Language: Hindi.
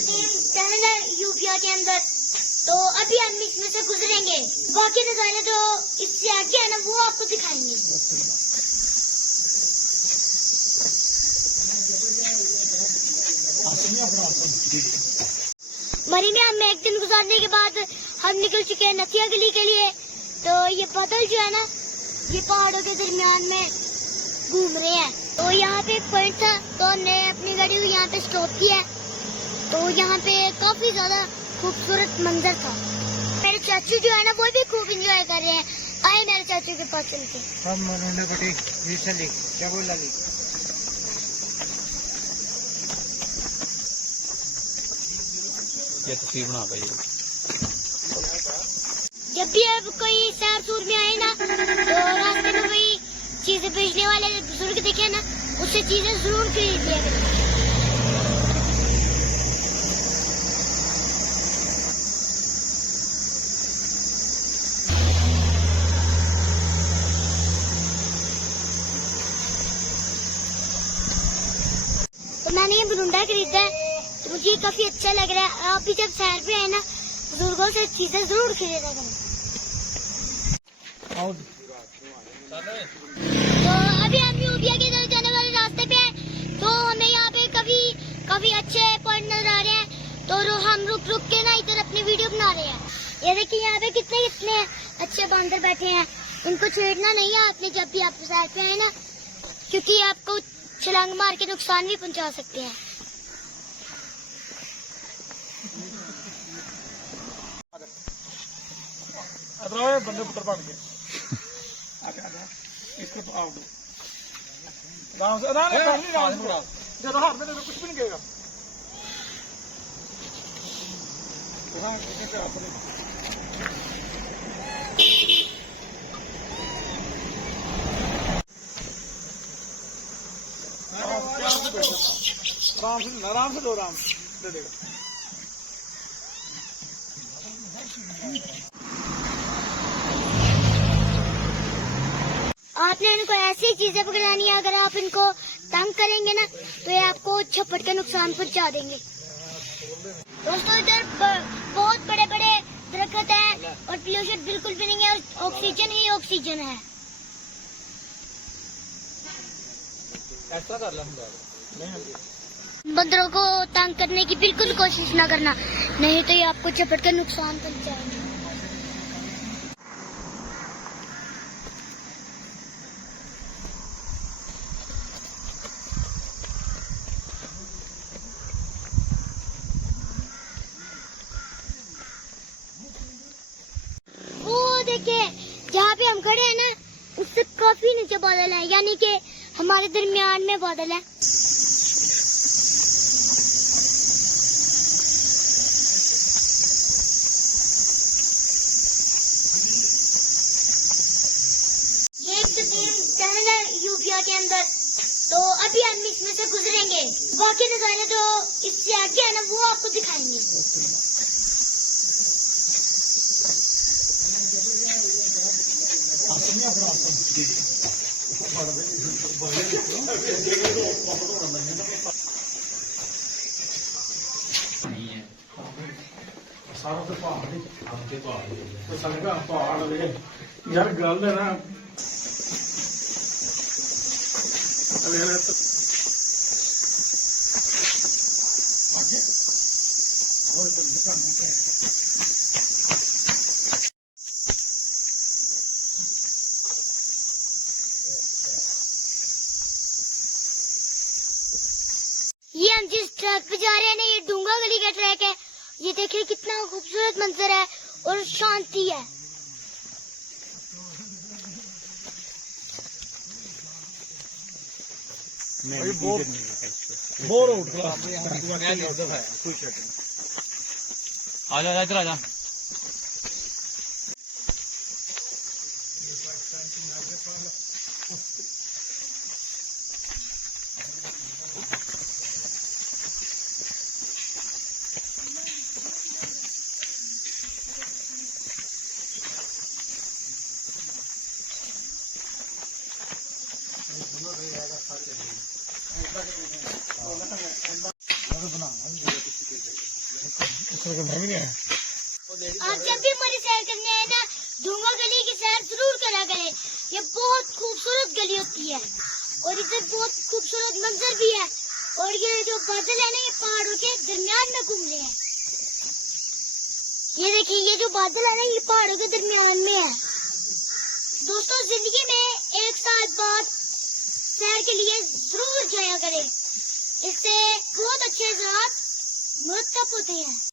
कदीम शहर है यूपिया के अंदर। तो अभी हम इसमें से गुजरेंगे, बाकी नजारे जो इससे आगे है ना वो आपको दिखाएंगे। मरी में हम एक दिन गुजारने के बाद हम निकल चुके हैं नथिया गली के लिए। तो ये बादल जो है ना ये पहाड़ों के दरमियान में घूम रहे हैं। तो यहाँ पे एक पॉइंट था तो हमने अपनी गाड़ी को यहाँ पे स्टॉप किया है। तो यहाँ पे काफी ज्यादा खूबसूरत मंजर था। मेरे चाचू जो है ना वो भी खूब एंजॉय कर रहे हैं। आए मेरे चाचू के पास चल के। क्या बोला ये तस्वीर बना पाइए। जब भी अब कोई सैर सूर में आए ना तो रास्ते में कोई चीजें बेचने वाले बुजुर्ग दिखे ना उससे चीजें जरूर खरीद लिया करें। तो मैंने ये बरुंडा खरीदा है तो मुझे काफी अच्छा लग रहा है। आप भी जब सैर पे आए ना बुजुर्गों से चीजें जरूर खरीदा करें। तो अभी हम यूपिया की तरफ जाने वाले रास्ते पे हैं। तो हमें यहाँ पे काफी अच्छे पॉइंट नजर आ रहे हैं। तो हम रुक के ना इधर अपनी वीडियो बना रहे हैं। ये देखिए यहाँ पे कितने अच्छे बांदर बैठे हैं। इनको छेड़ना नहीं है आपने जब भी आप सैर पे आए ना, क्योंकि आपको छलांग मार के नुकसान भी पहुँचा सकते हैं। बंदे पुत्र पड़ गए इसको तो आओ आराम से ज्यादा हाथ में कुछ भी नहीं कहेगा। आराम से दो आराम दे देगा। आपने इनको ऐसी चीजें पकड़ानी है, अगर आप इनको तंग करेंगे ना तो ये आपको छप्पड़ का नुकसान पहुंचा देंगे। दोस्तों इधर बहुत बड़े बड़े दरख्त है और पोल्यूशन बिल्कुल भी नहीं है और ऑक्सीजन ही ऑक्सीजन है। ऐसा कर ला बंदरों को तंग करने की बिल्कुल कोशिश ना करना, नहीं तो ये आपको छप्पड़ का नुकसान पहुंचाएंगे। देखिए जहाँ पे हम खड़े हैं ना उससे काफी नीचे बादल है, यानी कि हमारे दरमियान में बादल है। ये एक कदीम शहर है यूपिया के अंदर। तो अभी हम इसमें से गुजरेंगे, बाकी नजारे जो इससे आगे है ना वो आपको दिखाएंगे। सारा तो पहाड़ यार गल है ना ये हम जिस ट्रैक पे जा रहे हैं ना ये डूंगा गली का ट्रैक है। ये देखिए कितना खूबसूरत मंजर है और शांति है। बोर आउट आजा इधर आजा। बना मैं भी नहीं आया। आप जब भी हमारी सैर करने आए ना, ढूंगा गली की सैर जरूर करा करें। ये बहुत खूबसूरत गली होती है और इधर बहुत खूबसूरत मंजर भी है। और ये जो बादल है ना, ये पहाड़ों के दरमियान में घूम रहे हैं। ये देखिए, ये जो बादल है ना, ये पहाड़ों के दरमियान में है। दोस्तों, जिंदगी में एक साल बाद सैर के लिए जरूर जाया करें। इससे बहुत अच्छे हज़रात मुरतब होते हैं।